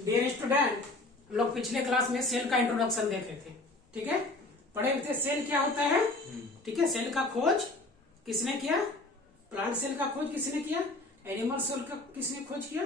Dear student, हम लोग पिछले क्लास में सेल का इंट्रोडक्शन देखे थे। ठीक है, पढ़े थे सेल क्या होता है। ठीक है, सेल का खोज किसने किया? प्लांट सेल का खोज किसने किया? एनिमल सेल का किसने खोज किया?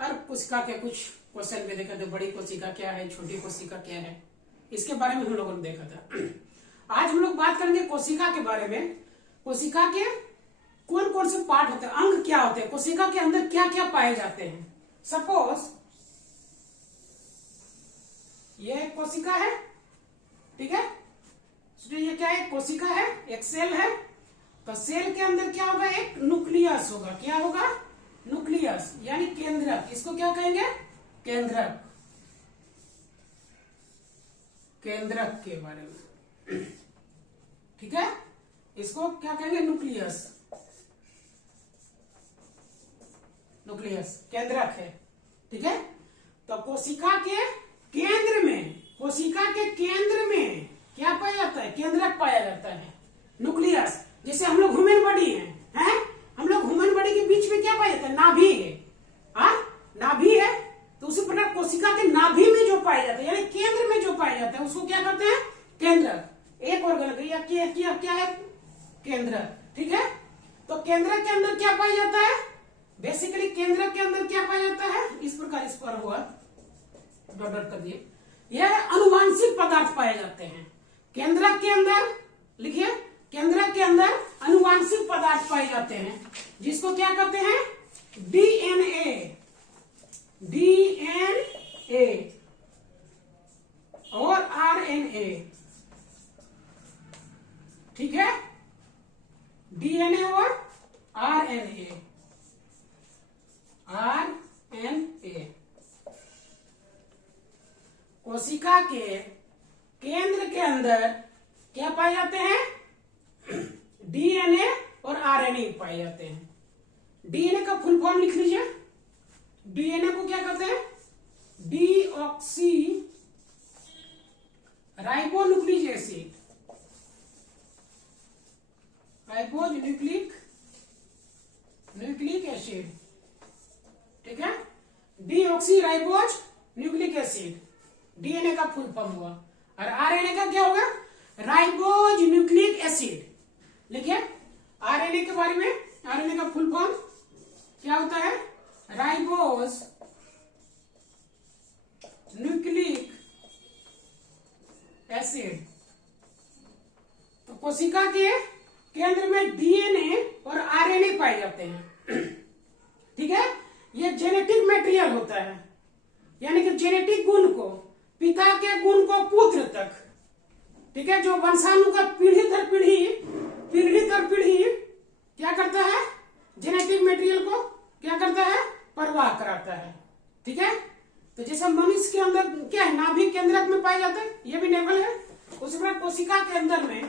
और कोशिका के कुछ क्वेश्चन भी देखा थे, बड़ी कोशिका क्या है, छोटी कोशिका क्या है, इसके बारे में हम लोगों ने देखा था। आज हम लोग बात करेंगे कोशिका के बारे में। कोशिका के कौन कौन से पार्ट होते हैं, अंग क्या होते हैं, कोशिका के अंदर क्या क्या पाए जाते हैं। सपोज ये एक कोशिका है, ठीक है, ये क्या है? कोशिका है, एक सेल है। तो सेल के अंदर क्या होगा? एक न्यूक्लियस होगा। क्या होगा? न्यूक्लियस यानी केंद्रक। इसको क्या कहेंगे? केंद्रक। केंद्रक के बारे में, ठीक है, इसको क्या कहेंगे? न्यूक्लियस। न्यूक्लियस केंद्रक है। ठीक है, तो कोशिका के केंद्र में, कोशिका के केंद्र में क्या पाया जाता है? केंद्रक पाया जाता है, न्यूक्लियस। जैसे हम लोग ह्यूमन बॉडी हैं, हम लोग ह्यूमन बॉडी के बीच में क्या पाया जाता है? नाभि है। नाभि है, तो उसी प्रकार कोशिका के नाभि में जो पाया जाता है यानी केंद्र में जो पाया जाता है उसको क्या कहते हैं? केंद्रक। एक ऑर्गन क्या है? केंद्रक। ठीक है, तो केंद्रक के अंदर क्या पाया जाता है? बेसिकली केंद्रक के अंदर क्या पाया जाता है? इस प्रकार इस पर हुआ डॉट कर दिए, यह अनुवांशिक पदार्थ पाए जाते हैं। केंद्रक के अंदर लिखिए, केंद्रक के अंदर अनुवांशिक पदार्थ पाए जाते हैं जिसको क्या कहते हैं? डीएनए। डीएनए और आरएनए। ठीक है, डीएनए और आरएनए। आरएनए कोशिका के केंद्र के अंदर क्या पाए जाते हैं? डीएनए और आरएनए पाए जाते हैं। डीएनए का फुल फॉर्म लिख लीजिए। डीएनए को क्या कहते हैं? Deoxy ribonucleic acid. Nucleic acid. ठीक है, deoxy ribose nucleic acid DNA का फुल फॉर्म हुआ। और आरएनए का क्या होगा? Ribose nucleic acid. लिखिए आरएनए के बारे में। आरएनए का फुल फॉर्म क्या होता है? Ribose nucleic acid. तो कोशिका के केंद्र में डीएनए और आरएनए पाए जाते हैं। ठीक है, ये जेनेटिक मटेरियल होता है, यानी कि जेनेटिक गुण को, पिता के गुण को पुत्र तक, ठीक है, जो वंशानुगत पीढ़ी दर पीढ़ी क्या करता है? जेनेटिक मटेरियल को क्या करता है? परवाह कराता है। ठीक है, तो जैसे मनुष्य के अंदर क्या है? नाभि केंद्रक में पाया जाता है, ये भी नेवल है। उसी प्रकार कोशिका के अंदर में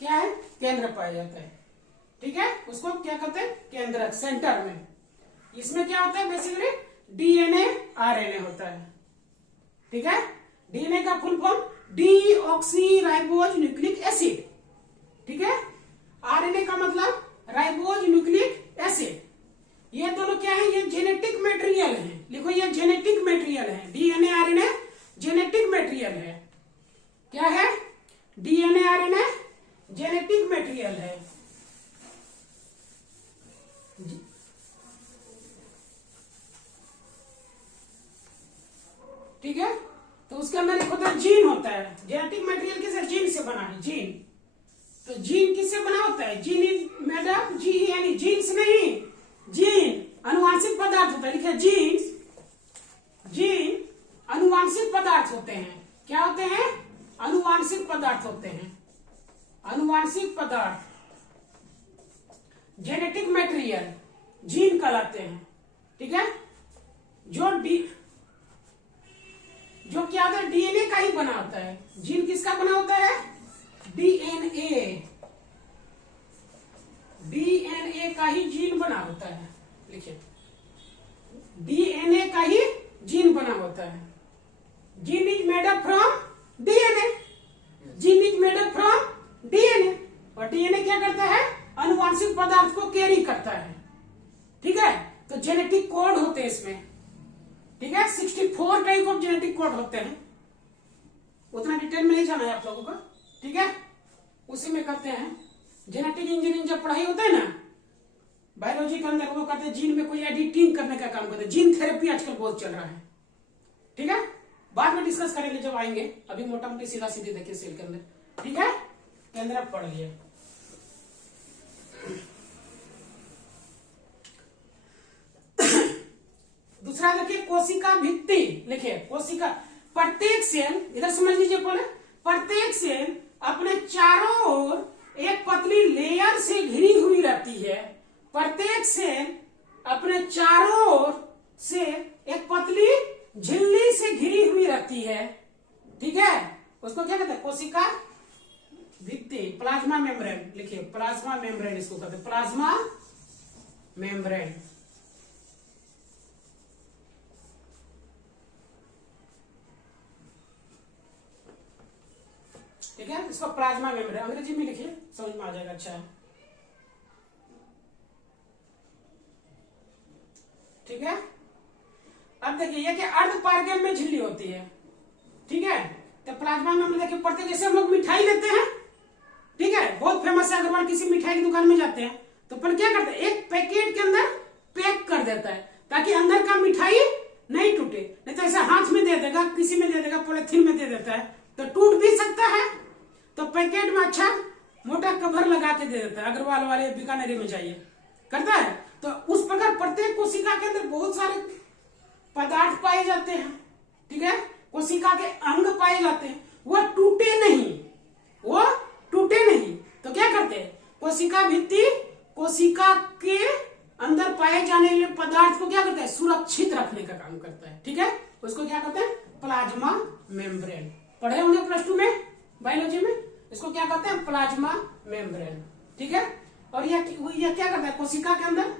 क्या है? केंद्र पाया जाता है। ठीक है, उसको क्या कहते हैं? केंद्रक, सेंटर में। इसमें क्या होता है? बेसिकली डीएनए आरएनए होता है। ठीक है, डीएनए का full form deoxy ribose nucleic acid. ठीक है, आरएनए का मतलब राइबोज न्यूक्लिक एसिड। ये दोनों क्या है? ये जेनेटिक मटेरियल है। लिखो, ये जेनेटिक मटेरियल है। डीएनए आरएनए जेनेटिक मटेरियल है। क्या है? डीएनए आरएनए जेनेटिक मटेरियल है। ठीक है, तो उसके अंदर एक होता है जीन होता है। जेनेटिक मटेरियल किससे? जीन से बना है। जीन, तो जीन किससे बना होता है? जीन इज मेड अप, जी यानी जीन्स नहीं, जीन अनुवांशिक पदार्थ होता है। लिखिए जीन्स, जीन अनुवांशिक पदार्थ होते हैं। क्या होते हैं? अनुवांशिक पदार्थ होते हैं। अनुवांशिक पदार्थ जेनेटिक मटेरियल जीन कहलाते हैं। ठीक है, जो क्या होता है? डीएनए का ही बना होता है। जीन किसका बना होता है? डीएनए। डीएनए का ही जीन बना होता है। लिखिए, डीएनए का ही जीन बना होता है। Gene is made up from DNA. Gene is made up from DNA. और डीएनए क्या करता है? अनुवांशिक पदार्थ को कैरी करता है। ठीक है, तो जेनेटिक कोड होते हैं इसमें। ठीक है, 64 टाइप ऑफ जेनेटिक कोड होते हैं, उतना डिटेल में नहीं जाना है आप लोगों को, ठीक है। उसी में करते हैं जेनेटिक इंजीनियरिंग, जब पढ़ाई होता है ना बायोलॉजी के अंदर, वो कहते हैं जीन में कोई एडिटिंग करने का काम करते हैं, जीन थेरेपी आजकल बहुत चल रहा है, ठीक है। बाद में डिस्कस करेंगे जब आएंगे, अभी मोटा मोटी सीधा सीधी देखिए सेल के अंदर, ठीक है, के अंदर आप पढ़ लिए। दूसरा देखिए कोशिका भित्ति, लिखिए कोशिका, प्रत्येक सेल, इधर समझ लीजिए पहले, प्रत्येक सेल अपने चारों ओर एक पतली लेयर से घिरी हुई रहती है, प्रत्येक सेल अपने चारों ओर से एक पतली झिल्ली से घिरी हुई रहती है, ठीक है। उसको क्या कहते हैं, कोशिका भित्ति, प्लाज्मा मेम्ब्रेन, लिखिए प्लाज्मा मेम्ब्रेन इसको कहते हैं, प्लाज्मा मेम्ब्रेन, ठीक है। इसको प्लाज्मा मेम्ब्रेन अंग्रेजी में लिखिए, समझ में आ जाएगा, अच्छा है, ठीक है। अब देखिए ये कि अर्ध पारगम में झिल्ली होती है, ठीक है। तो प्लाज्मा में देखिए पढ़ते, जैसे हम लोग मिठाई लेते हैं, ठीक है, बहुत फेमस है, अगर किसी मिठाई की दुकान में जाते हैं तो पर क्या करते हैं, एक पैकेट के अंदर पैक कर देता है ताकि अंदर का मिठाई नहीं टूटे, नहीं तो ऐसा हाथ में दे देगा, किसी में दे देगा, पॉलिथीन में दे देता है तो टूट भी सकता है, तो पैकेट में अच्छा मोटा कवर लगा के दे देता है, अग्रवाल वाले बीकानेरी में चाहिए करता है। तो उस प्रकार प्रत्येक कोशिका के अंदर बहुत सारे पदार्थ पाए जाते हैं, ठीक है, कोशिका के अंग पाए जाते हैं, वो टूटे नहीं, वो टूटे नहीं, तो क्या करते हैं, कोशिका भित्ति कोशिका के अंदर पाए जाने वाले पदार्थ को क्या करता है, सुरक्षित रखने का काम करता है, ठीक है। उसको क्या कहते हैं, प्लाज्मा मेम्ब्रेन, पढ़े होंगे प्लस 2 में बायोलॉजी में, इसको क्या कहते हैं, प्लाज्मा मेम्ब्रेन, ठीक है। और यह क्या करता है, कोशिका के अंदर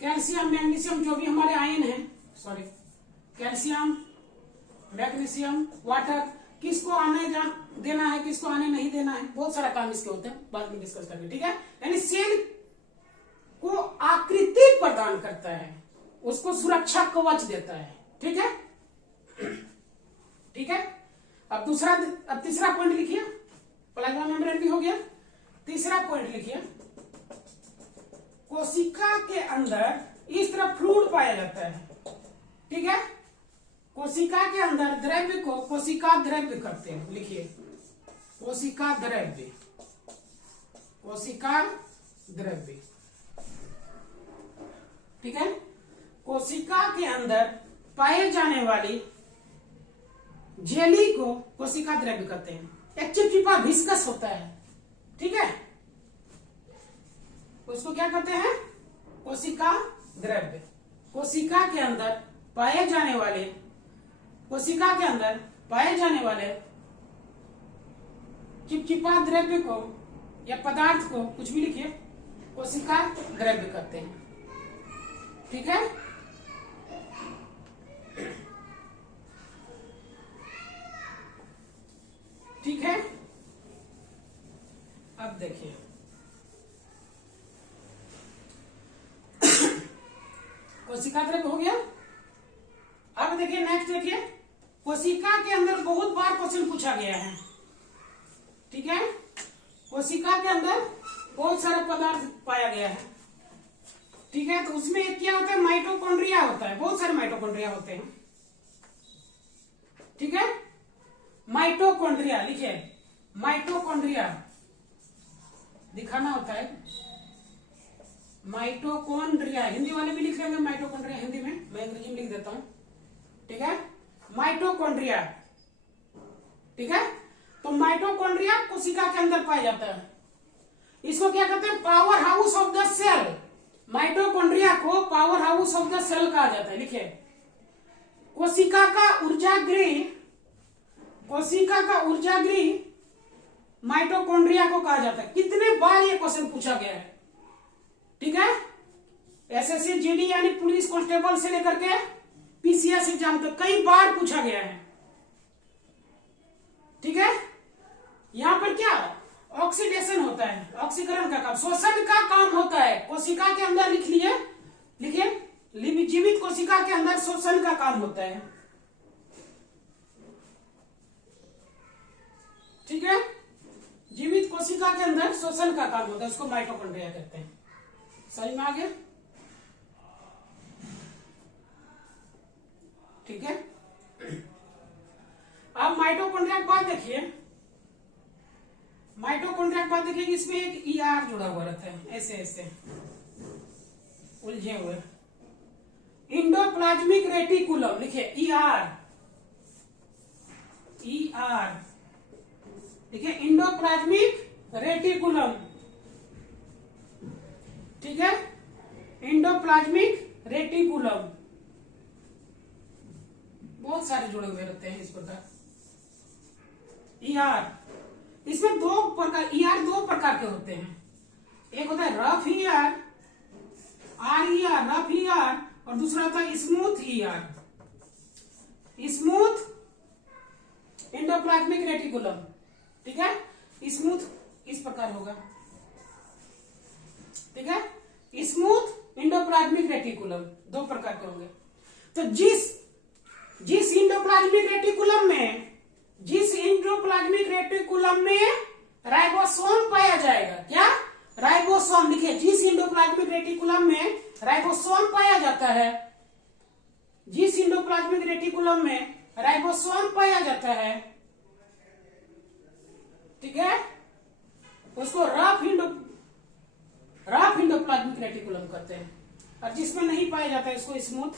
कैल्शियम मैग्नीशियम जो भी हमारे आयन है, सॉरी कैल्शियम मैग्नीशियम वाटर, किसको आने देना है, किसको आने नहीं देना है, बहुत सारा काम इसके होते हैं, बाद में डिस्कस करेंगे, ठीक है। यानी सेल को आकृति प्रदान करता है, उसको सुरक्षा कवच देता है, ठीक है, ठीक है। अब तीसरा पॉइंट लिखिए, प्लाज्मा मेम्ब्रेन भी हो गया, तीसरा पॉइंट लिखिए, कोशिका के अंदर इस तरह फ्लूइड पाया जाता है, ठीक है। कोशिका के अंदर द्रव्य को कोशिका द्रव्य करते हैं, लिखिए कोशिका द्रव्य, कोशिका द्रव्य, ठीक है। कोशिका के अंदर पाए जाने वाली जेली को कोशिका द्रव्य करते हैं, एक चिपचिपा विस्कस होता है, ठीक है, उसको क्या करते हैं, कोशिका द्रव्य। कोशिका के अंदर पाए जाने वाले, कोशिका के अंदर पाए जाने वाले चिपचिपा द्रव्य को या पदार्थ को, कुछ भी लिखिए, कोशिका द्रव्य करते हैं, ठीक है। ठीक है, अब देखिए कोशिका द्रव्य हो गया। अब देखिए नेक्स्ट, देखिए कोशिका के अंदर बहुत बार क्वेश्चन पूछा गया है, ठीक है। कोशिका के अंदर बहुत सारा पदार्थ पाया गया है, ठीक है। तो उसमें एक क्या होता है, माइटोकॉन्ड्रिया होता है, बहुत सारे माइटोकॉन्ड्रिया होते हैं, ठीक है। माइटोकॉन्ड्रिया लिखिए, माइटोकॉन्ड्रिया दिखाना होता है, माइटोकॉन्ड्रिया हिंदी वाले भी लिख लेंगे माइटोकॉन्ड्रिया हिंदी में, मैं अंग्रेजी में लिख देता हूं, ठीक है। माइटोकॉन्ड्रिया, ठीक है। तो माइटोकॉन्ड्रिया कोशिका के अंदर पाया जाता है, इसको क्या कहते हैं, powerhouse of the cell. Mitochondria को powerhouse of the cell कहा जाता है, लिखिए कोशिका का ऊर्जागृह, कोशिका का ऊर्जागृह माइटोकॉन्ड्रिया को कहा जाता है। कितने बार ये क्वेश्चन पूछा गया है, ठीक है। एसएससी जीडी यानी पुलिस कांस्टेबल से लेकर के पीसीएस एग्जाम तक कई बार पूछा गया है, ठीक है। यहां पर क्या ऑक्सीडेशन होता है, ऑक्सीकरण का काम, शोषण का काम होता है कोशिका के अंदर, लिख लिए, लिखिए जीवित कोशिका के अंदर श्वसन का काम होता है। ठीक है, जीवित कोशिका के अंदर श्वसन का काम होता है, उसको माइटोकॉन्ड्रिया कहते हैं। समझ में आ गया? ठीक है, अब माइटोकॉन्ड्रिया के बाद देखिए, माइटोकॉन्ड्रिया के बाद देखिए कि इसमें एक ईआर जुड़ा हुआ रहता है, ऐसे ऐसे उलझे हुए। इंडोप्लाज्मिक रेटिकुलम लिखिए, ईआर, ईआर देखिए, इंडोप्लाज्मिक रेटिकुलम। ठीक है, इंडोप्लाज्मिक रेटिकुलम बहुत सारे जुड़े हुए रहते हैं इस प्रकार। ईआर, इसमें दो प्रकार, ईआर दो प्रकार के होते हैं। एक होता है rough ER, RER, rough ER, और दूसरा होता है smooth ER, smooth endoplasmic reticulum. ठीक है, स्मूथ इस प्रकार होगा। ठीक है, स्मूथ इंडोप्लाज्मिक रेटिकुलम दो प्रकार के होंगे। तो जिस इंडोप्लाज्मिक रेटिकुलम में राइबोसोम पाया जाएगा, क्या? राइबोसोम लिखिए, जिस इंडोप्लाज्मिक रेटिकुलम में राइबोसोम पाया जाता है, जिस इंडोप्लाज्मिक रेटिकुलम में राइबोसोम पाया जाता है, ठीक है, उसको रफ इंडोप्लाज्मिक रेटिकुलम कहते हैं। और जिसमें नहीं पाया जाता है उसको स्मूथ